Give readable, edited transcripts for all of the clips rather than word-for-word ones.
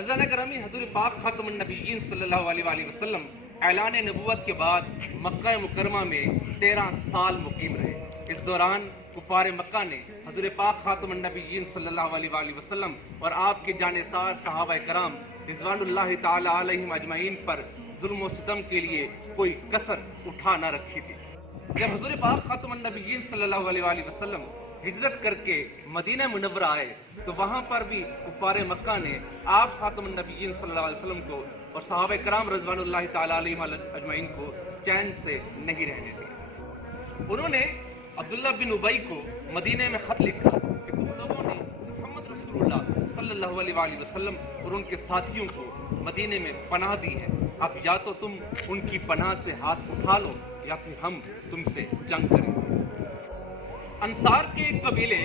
अज़ान करामी हज़ूर पाक खातमुन नबीयीन सल्लल्लाहु अलैहि वसल्लम ऐलान नबूवत के बाद मक्का मुकरमा में 13 साल मुकीम रहे। इस दौरान कुफार मक्का ने हज़ूर पाक खातमुन नबीयीन सल्लल्लाहु अलैहि वसल्लम और आपके जानेसार सहाबा कराम रिज़वानुल्लाहि ताला अलैहिम अजमईन पर जुल्म व सितम के लिए कोई कसर उठा न रखी थी। जब हज़ूर पाक खातमुन नबीयीन सल्लल्लाहु अलैहि वसल्लम हिजरत करके मदीना मुनव्वरा आए तो वहाँ पर भी कुफार मक्का ने आप खातमुन नबीयीन सल्लल्लाहु अलैहि वसल्लम को और सहाबा कराम रिज़वानुल्लाहि ताला अलैहिम अजमईन को चैन से नहीं रहने दिया। उन्होंने अब्दुल्लाह बिन उबई को मदीने में खत लिखा कि तुम लोगों ने मोहम्मद रसूलुल्लाह सल्लल्लाहु अलैहि वसल्लम और उनके साथियों को मदीने में पनाह दी है। अब या तो तुम उनकी पनाह से हाथ उठा लो या फिर हम तुमसे जंग करें। अंसार के कबीले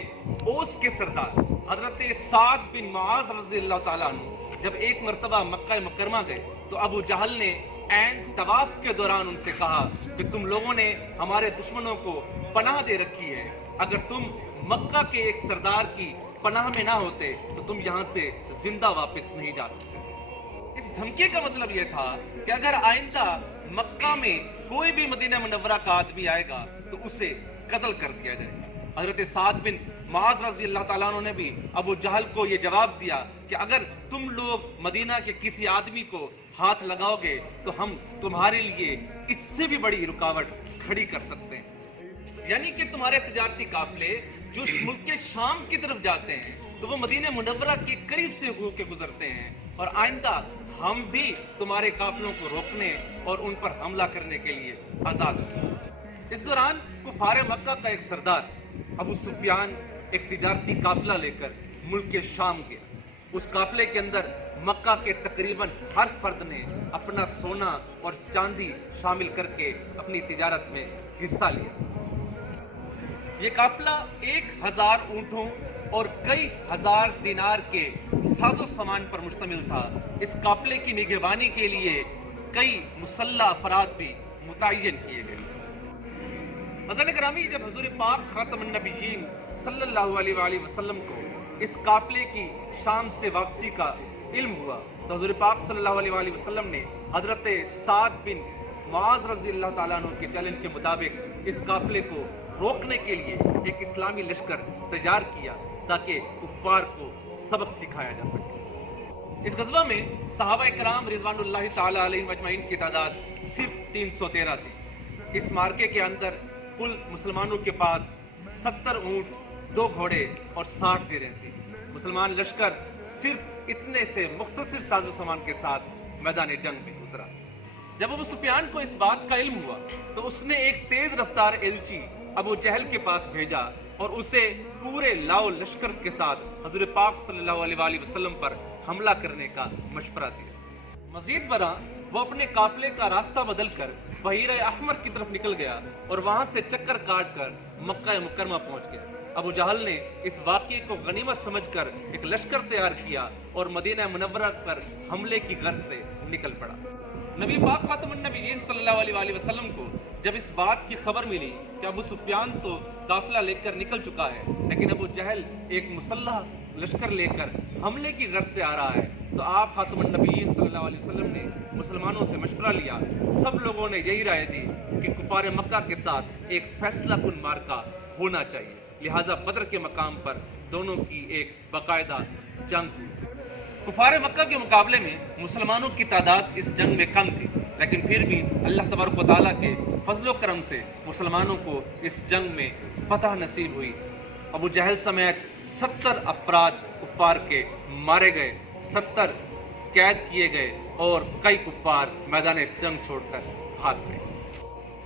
ओस के सरदार हजरत साद बिन मुआज रज़ियल्लाहु ताला अन्हु जब एक मरतबा मक्का मुकरमा गए तो अबू जहल ने ऐन तवाफ के दौरान उनसे कहा कि तुम लोगों ने हमारे दुश्मनों को पनाह दे रखी है, अगर तुम मक्का के एक सरदार की पनाह में ना होते तो तुम यहाँ से जिंदा वापस नहीं जा सकते। इस धमकी का मतलब यह था कि अगर आइंदा मक्का में कोई भी मदीना मुनव्वरा का आदमी आएगा तो उसे कत्ल कर दिया जाएगा। हजरत साद बिन मुआज रज़ियल्लाहु ताला अन्हु ने भी अबू जहल को यह जवाब दिया कि अगर तुम लोग मदीना के किसी आदमी को हाथ लगाओगे तो हम तुम्हारे लिए इससे भी बड़ी रुकावट खड़ी कर सकते हैं। यानी कि तुम्हारे तिजारती काफिले जो इस मुल्क के शाम की तरफ जाते हैं तो वो मदीना मुनव्वरा के करीब से होके गुजरते हैं और आइंदा हम भी तुम्हारे काफिलों को रोकने और उन पर हमला करने के लिए आजाद हैं। इस दौरान कुफार मक्का का एक सरदार अबू सुफियान एक तिजारती काफिला लेकर मुल्क के शाम गया। उस काफिले के अंदर मक्का के तकरीबन हर फर्द ने अपना सोना और चांदी शामिल करके अपनी तिजारत में हिस्सा लिया। ये काफिला 1000 ऊंटों और कई हजार दिनार के साजो सामान पर मुश्तमिल था। इस काफिले की निगहबानी के लिए कई मुसल्लह अफराद भी मुतय्यन किए गए। अज़ान करामी जब हज़ूर पाक खातमुन नबीयीन सल्लल्लाहु अलैहि वसल्लम को इस काफिले की शाम से वापसी का इल्म हुआ तो हज़ूर पाक सल्लल्लाहु अलैहि वसल्लम ने हज़रत साद बिन मुआज रज़ियल्लाहु ताला अन्हु के चैलेंज के मुताबिक इस काफिले को रोकने के लिए एक इस्लामी लश्कर तैयार किया ताकि कुफ्फार को सबक सिखाया जा सके। इस गज़वा में सहाबा कराम रिज़वानुल्लाहि ताला अलैहिम अजमईन की तादाद सिर्फ 313 थी। इस मार्के के अंदर कुल मुसलमानों के पास 70 ऊंट, 2 घोड़े और 60 ज़ेरें थी। मुसलमान लश्कर सिर्फ इतने से मुख्तसर साजो सामान के साथ मैदान जंग में उतरा। जब अबू सुफियान को इस बात का इल्म हुआ तो उसने एक तेज रफ्तार एलची अबू जहल के पास भेजा और उसे पूरे लाओ लश्कर के साथ हज़ूर पाक सल्लल्लाहु अलैहि वसल्लम पर हमला करने का मशवरा दिया। मजीद बरा वो अपने काफिले का रास्ता बदलकर बहीर अहमर की तरफ निकल गया और वहां से चक्कर काट कर मक्का मुकरमा पहुंच गया। अबू जहल ने इस वाक़ये को गनीमत समझकर एक लश्कर तैयार किया और मदीना मुनव्वरा पर हमले की गर्ज से निकल पड़ा। नबी पाक खातमुन नबीयीन सल्लल्लाहु अलैहि वसल्लम को जब इस बात की खबर मिली कि अबू सुफियान तो काफिला लेकर निकल चुका है लेकिन अबू जहल एक मुसल्लह लश्कर लेकर हमले की गर्ज से आ रहा है तो आप खातमुन नबीयीन सल्लल्लाहु अलैहि वसल्लम ने मुसलमानों से मशवरा लिया। सब लोगों ने यही राय दी कि कुफार मक्का के साथ एक फैसला कुन मार्का होना चाहिए, लिहाजा बदर के मकाम पर दोनों की एक बाकायदा जंग हुई। कुफार मक्का के मुकाबले में मुसलमानों की तादाद इस जंग में कम थी लेकिन फिर भी अल्लाह तबारक व तआला के फजलो करम से मुसलमानों को इस जंग में फतह नसीब हुई। अबू जहल समेत 70 अफराद कुफार के मारे गए, 70 कैद किए गए और कई कुफार मैदान जंग छोड़कर भाग गए।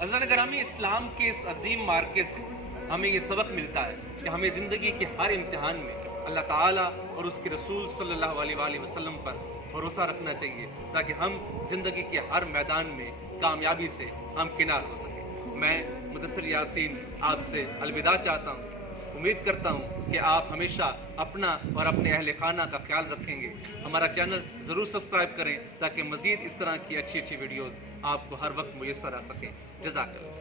अज़ान करामी इस्लाम के इस अजीम मार्के से हमें ये सबक मिलता है कि हमें ज़िंदगी के हर इम्तिहान में अल्लाह ताला और उसके रसूल सल्लल्लाहु अलैहि वसल्लम पर भरोसा रखना चाहिए ताकि हम ज़िंदगी के हर मैदान में कामयाबी से हमकिनार हो सकें। मैं मुदस्सिर यासीन आपसे अलविदा चाहता हूँ। उम्मीद करता हूँ कि आप हमेशा अपना और अपने अहल खाना का ख्याल रखेंगे। हमारा चैनल ज़रूर सब्सक्राइब करें ताकि मज़ीद इस तरह की अच्छी वीडियोज़ आपको हर वक्त मुयस्सर आ सकें। जज़ाकल्लाह।